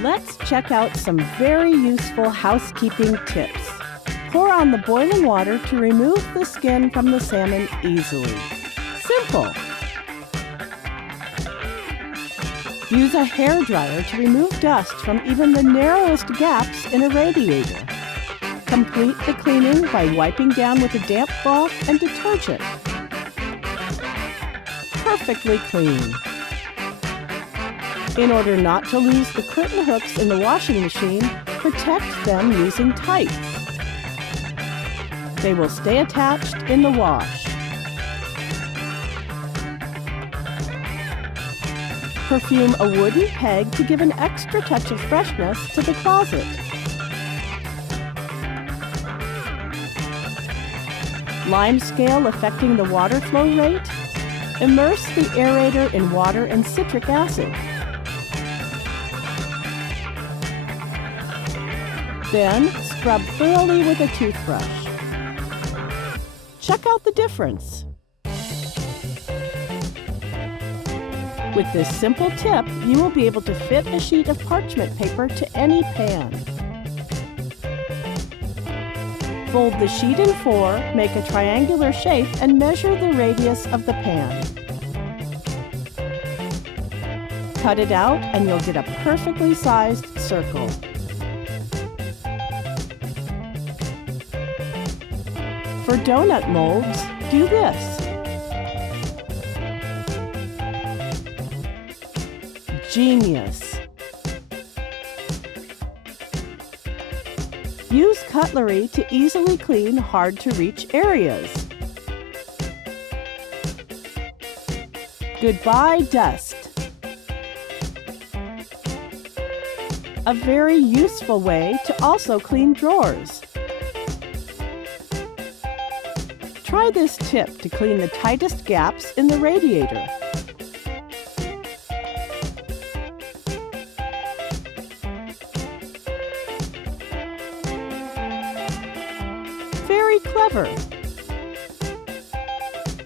Let's check out some very useful housekeeping tips. Pour on the boiling water to remove the skin from the salmon easily. Simple. Use a hairdryer to remove dust from even the narrowest gaps in a radiator. Complete the cleaning by wiping down with a damp cloth and detergent. Perfectly clean. In order not to lose the curtain hooks in the washing machine, protect them using tights. They will stay attached in the wash. Perfume a wooden peg to give an extra touch of freshness to the closet. Limescale affecting the water flow rate? Immerse the aerator in water and citric acid. Then, scrub thoroughly with a toothbrush. Check out the difference. With this simple tip, you will be able to fit a sheet of parchment paper to any pan. Fold the sheet in 4, make a triangular shape, and measure the radius of the pan. Cut it out and you'll get a perfectly sized circle. For donut molds, do this. Genius! Use cutlery to easily clean hard-to-reach areas. Goodbye, dust! A very useful way to also clean drawers. Try this tip to clean the tightest gaps in the radiator. Very clever!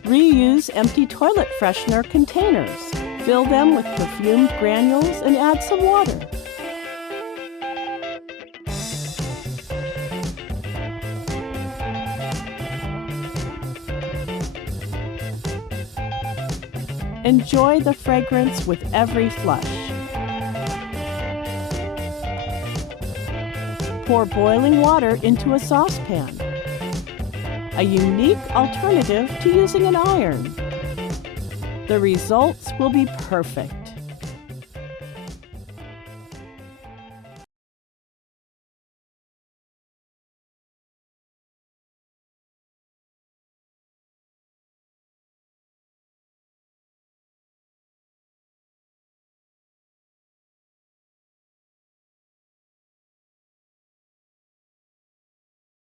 Reuse empty toilet freshener containers. Fill them with perfumed granules and add some water. Enjoy the fragrance with every flush. Pour boiling water into a saucepan. A unique alternative to using an iron. The results will be perfect.